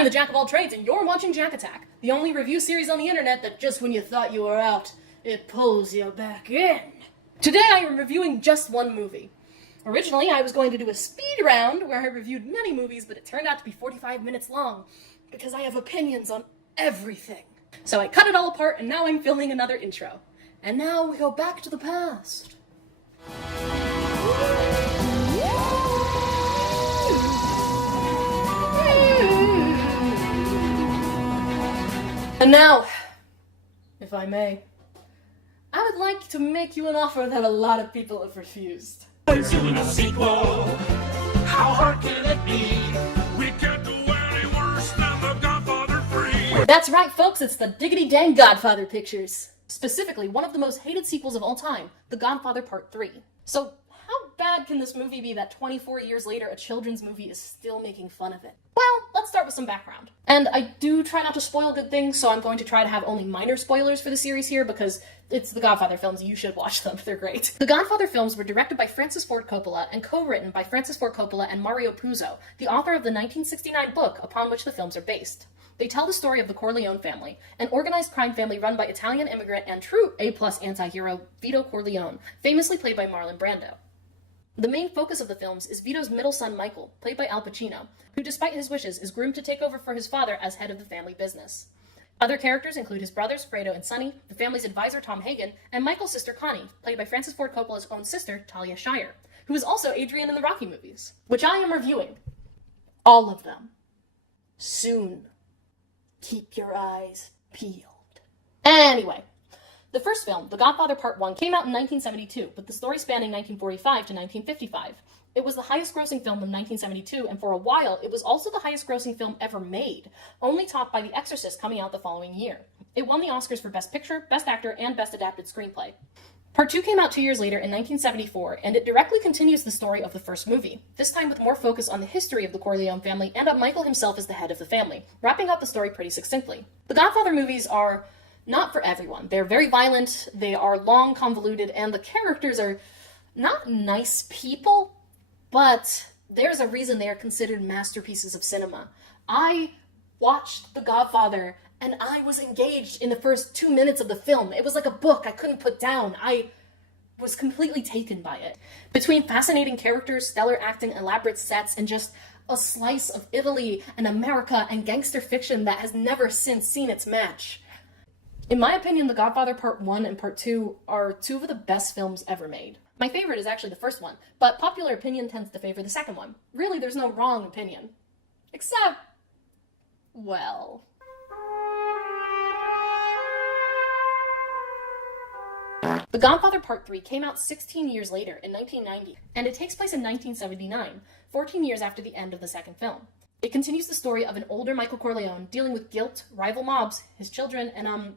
I'm the Jack of all trades, and you're watching Jack Attack, the only review series on the internet that just when you thought you were out, it pulls you back in. Today I am reviewing just one movie. Originally, I was going to do a speed round where I reviewed many movies, but it turned out to be 45 minutes long, because I have opinions on everything. So I cut it all apart, and now I'm filming another intro. And now we go back to the past. And now, if I may, I would like to make you an offer that a lot of people have refused. Doing a sequel, how hard can it be? We can't do any worse than the Godfather 3. That's right, folks, it's the diggity dang Godfather pictures. Specifically, one of the most hated sequels of all time, The Godfather Part 3. So, how bad can this movie be that 24 years later a children's movie is still making fun of it? Well, let's start with some background. And I do try not to spoil good things, so I'm going to try to have only minor spoilers for the series here because it's the Godfather films, you should watch them, they're great. The Godfather films were directed by Francis Ford Coppola and co-written by Francis Ford Coppola and Mario Puzo, the author of the 1969 book upon which the films are based. They tell the story of the Corleone family, an organized crime family run by Italian immigrant and true A-plus anti-hero Vito Corleone, famously played by Marlon Brando. The main focus of the films is Vito's middle son Michael, played by Al Pacino, who despite his wishes is groomed to take over for his father as head of the family business. Other characters include his brothers Fredo and Sonny, the family's advisor Tom Hagen, and Michael's sister Connie, played by Francis Ford Coppola's own sister Talia Shire, who is also Adrian in the Rocky movies, which I am reviewing. All of them. Soon. Keep your eyes peeled. Anyway, the first film, The Godfather Part 1, came out in 1972, with the story spanning 1945 to 1955. It was the highest-grossing film of 1972, and for a while, it was also the highest-grossing film ever made, only topped by The Exorcist coming out the following year. It won the Oscars for Best Picture, Best Actor, and Best Adapted Screenplay. Part 2 came out 2 years later in 1974, and it directly continues the story of the first movie, this time with more focus on the history of the Corleone family and on Michael himself as the head of the family, wrapping up the story pretty succinctly. The Godfather movies are not for everyone. They're very violent, they are long, convoluted, and the characters are not nice people, but there's a reason they are considered masterpieces of cinema. I watched The Godfather and I was engaged in the first 2 minutes of the film. It was like a book I couldn't put down. I was completely taken by it. Between fascinating characters, stellar acting, elaborate sets, and just a slice of Italy and America and gangster fiction that has never since seen its match. In my opinion, The Godfather Part 1 and Part 2 are two of the best films ever made. My favorite is actually the first one, but popular opinion tends to favor the second one. Really, there's no wrong opinion. Except, well... The Godfather Part 3 came out 16 years later, in 1990, and it takes place in 1979, 14 years after the end of the second film. It continues the story of an older Michael Corleone dealing with guilt, rival mobs, his children, and,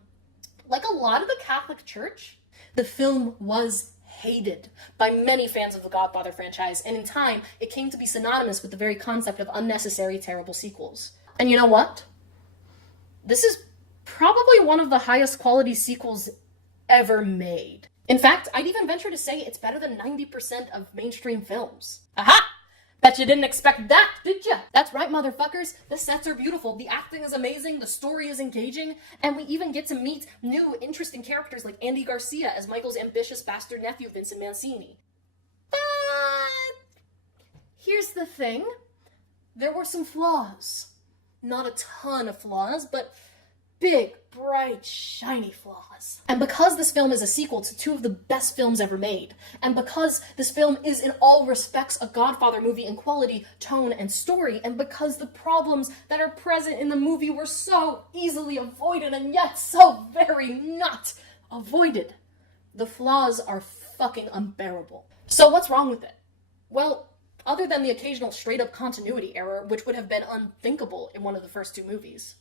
like a lot of the Catholic Church, the film was hated by many fans of the Godfather franchise, and in time, it came to be synonymous with the very concept of unnecessary, terrible sequels. And you know what? This is probably one of the highest quality sequels ever made. In fact, I'd even venture to say it's better than 90% of mainstream films. Aha! Bet you didn't expect that, did ya? That's right, motherfuckers. The sets are beautiful, the acting is amazing, the story is engaging, and we even get to meet new, interesting characters like Andy Garcia as Michael's ambitious bastard nephew, Vincent Mancini. But here's the thing. There were some flaws. Not a ton of flaws, but big, bright, shiny flaws. And because this film is a sequel to two of the best films ever made, and because this film is in all respects a Godfather movie in quality, tone, and story, and because the problems that are present in the movie were so easily avoided and yet so very not avoided, the flaws are fucking unbearable. So what's wrong with it? Well, other than the occasional straight-up continuity error, which would have been unthinkable in one of the first two movies.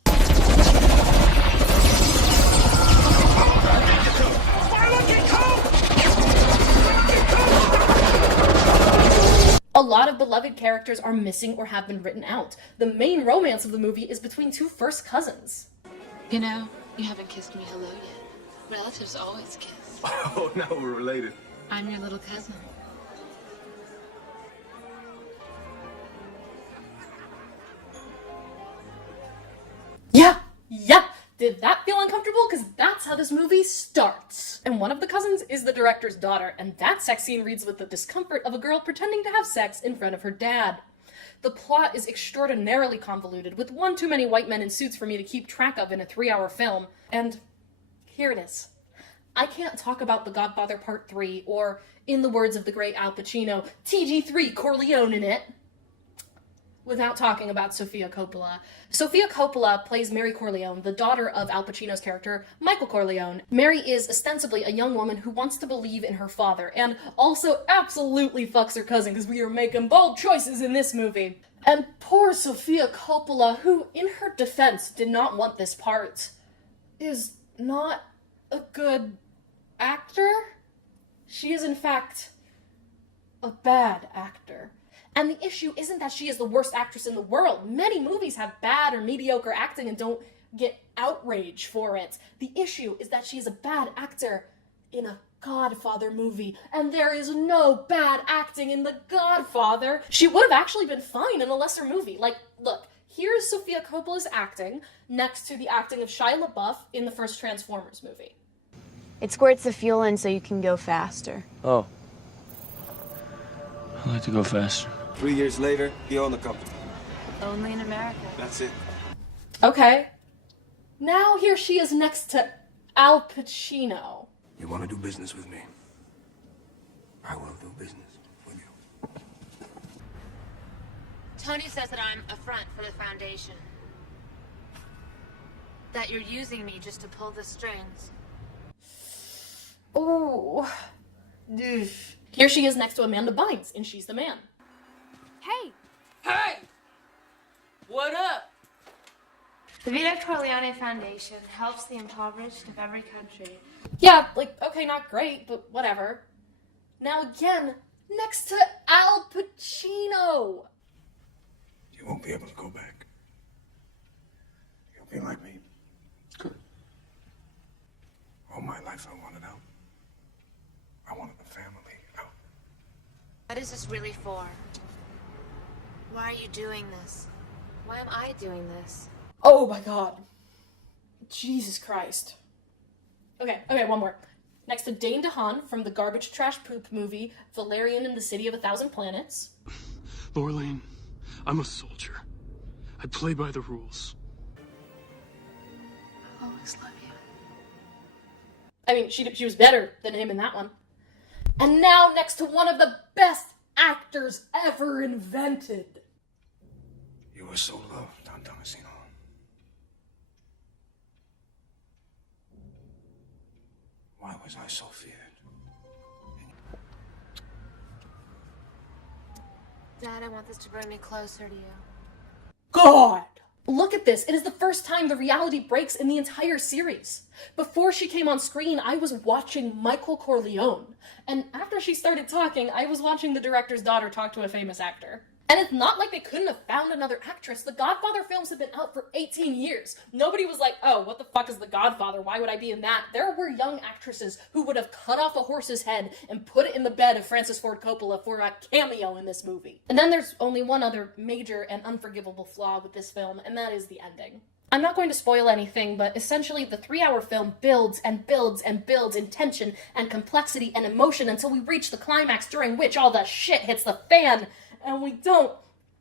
A lot of beloved characters are missing or have been written out. The main romance of the movie is between two first cousins. You know, you haven't kissed me hello yet. Relatives always kiss. Oh, no, we're related. I'm your little cousin. Did that feel uncomfortable? Because that's how this movie starts. And one of the cousins is the director's daughter, and that sex scene reads with the discomfort of a girl pretending to have sex in front of her dad. The plot is extraordinarily convoluted, with one too many white men in suits for me to keep track of in a 3-hour film. And here it is. I can't talk about The Godfather Part 3, or, in the words of the great Al Pacino, TG3 Corleone in it, without talking about Sofia Coppola. Sofia Coppola plays Mary Corleone, the daughter of Al Pacino's character, Michael Corleone. Mary is ostensibly a young woman who wants to believe in her father, and also absolutely fucks her cousin, because we are making bold choices in this movie. And poor Sofia Coppola, who, in her defense, did not want this part, is not a good actor. She is, in fact, a bad actor. And the issue isn't that she is the worst actress in the world. Many movies have bad or mediocre acting and don't get outrage for it. The issue is that she is a bad actor in a Godfather movie, and there is no bad acting in The Godfather. She would have actually been fine in a lesser movie. Like, look, here's Sofia Coppola's acting next to the acting of Shia LaBeouf in the first Transformers movie. It squirts the fuel in so you can go faster. Oh. I'd like to go faster. 3 years later, he owned the company. Only in America. That's it. Okay. Now here she is next to Al Pacino. You want to do business with me? I will do business with you. Tony says that I'm a front for the foundation. That you're using me just to pull the strings. Ooh. Ugh. Here she is next to Amanda Bynes in She's the Man. Hey! Hey! What up? The Vito Corleone Foundation helps the impoverished of every country. Yeah, like, okay, not great, but whatever. Now again, next to Al Pacino. You won't be able to go back. You'll be like me. Good. All my life I wanted out. I wanted the family out. What is this really for? Why are you doing this? Why am I doing this? Oh my god. Jesus Christ. Okay, one more. Next to Dane DeHaan from the garbage trash poop movie Valerian and the City of a Thousand Planets. Lorraine, I'm a soldier. I play by the rules. I'll always love you. I mean, she was better than him in that one. And now next to one of the best actors ever invented. You were so loved, Don Tomasino. Why was I so feared? Dad, I want this to bring me closer to you. God! Look at this. It is the first time the reality breaks in the entire series. Before she came on screen, I was watching Michael Corleone. And after she started talking, I was watching the director's daughter talk to a famous actor. And it's not like they couldn't have found another actress. The Godfather films have been out for 18 years. Nobody was like, oh, what the fuck is The Godfather? Why would I be in that? There were young actresses who would have cut off a horse's head and put it in the bed of Francis Ford Coppola for a cameo in this movie. And then there's only one other major and unforgivable flaw with this film, and that is the ending. I'm not going to spoil anything, but essentially the 3-hour film builds and builds and builds in tension and complexity and emotion until we reach the climax, during which all the shit hits the fan. And we don't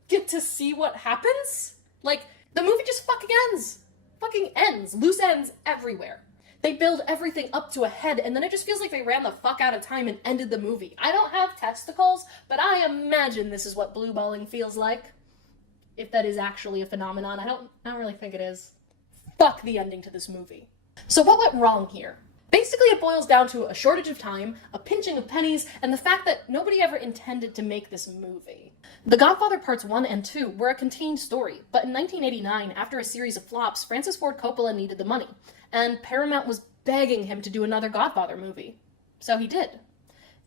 get to see what happens? Like, the movie just fucking ends. Fucking ends. Loose ends everywhere. They build everything up to a head, and then it just feels like they ran the fuck out of time and ended the movie. I don't have testicles, but I imagine this is what blue balling feels like. If that is actually a phenomenon. I don't really think it is. Fuck the ending to this movie. So what went wrong here? Basically, it boils down to a shortage of time, a pinching of pennies, and the fact that nobody ever intended to make this movie. The Godfather Parts 1 and 2 were a contained story, but in 1989, after a series of flops, Francis Ford Coppola needed the money, and Paramount was begging him to do another Godfather movie. So he did.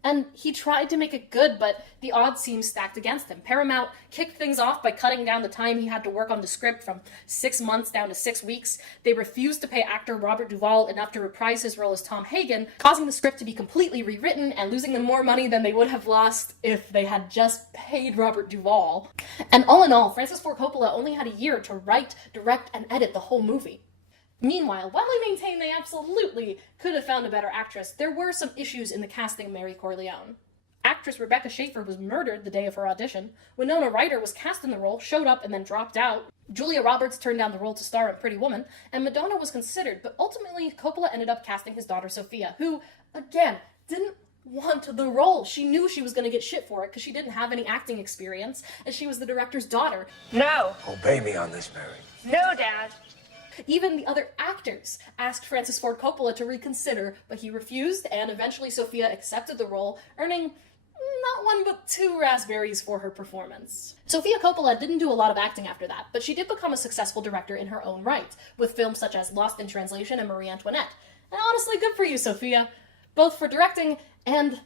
And he tried to make it good, but the odds seemed stacked against him. Paramount kicked things off by cutting down the time he had to work on the script from 6 months down to 6 weeks. They refused to pay actor Robert Duvall enough to reprise his role as Tom Hagen, causing the script to be completely rewritten and losing them more money than they would have lost if they had just paid Robert Duvall. And all in all, Francis Ford Coppola only had a year to write, direct, and edit the whole movie. Meanwhile, while I maintain they absolutely could have found a better actress, there were some issues in the casting of Mary Corleone. Actress Rebecca Schaeffer was murdered the day of her audition. Winona Ryder was cast in the role, showed up, and then dropped out. Julia Roberts turned down the role to star in Pretty Woman, and Madonna was considered, but ultimately Coppola ended up casting his daughter Sophia, who, again, didn't want the role. She knew she was going to get shit for it because she didn't have any acting experience, and she was the director's daughter. No. Obey me on this, Mary. No, Dad. Even the other actors asked Francis Ford Coppola to reconsider, but he refused, and eventually Sophia accepted the role, earning not one but 2 raspberries for her performance. Sofia Coppola didn't do a lot of acting after that, but she did become a successful director in her own right, with films such as Lost in Translation and Marie Antoinette. And honestly, good for you, Sophia, both for directing and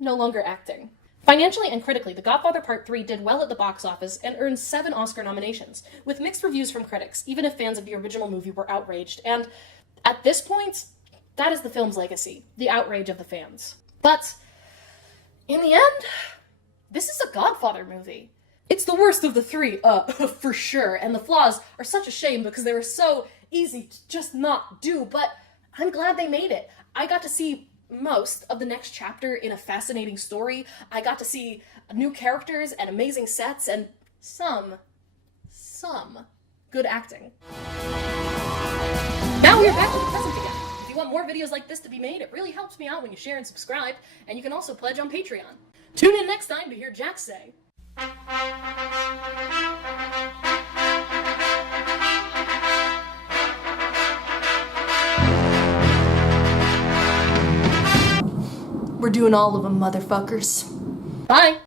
no longer acting. Financially and critically, The Godfather Part 3 did well at the box office and earned 7 Oscar nominations, with mixed reviews from critics, even if fans of the original movie were outraged. And at this point, that is the film's legacy, the outrage of the fans. But in the end, this is a Godfather movie. It's the worst of the 3, for sure, and the flaws are such a shame because they were so easy to just not do, but I'm glad they made it. I got to see most of the next chapter in a fascinating story. I got to see new characters and amazing sets and some good acting. Now we're back to the present again. If you want more videos like this to be made, it really helps me out when you share and subscribe, and you can also pledge on Patreon. Tune in next time to hear Jack say... We're doing all of them, motherfuckers. Bye!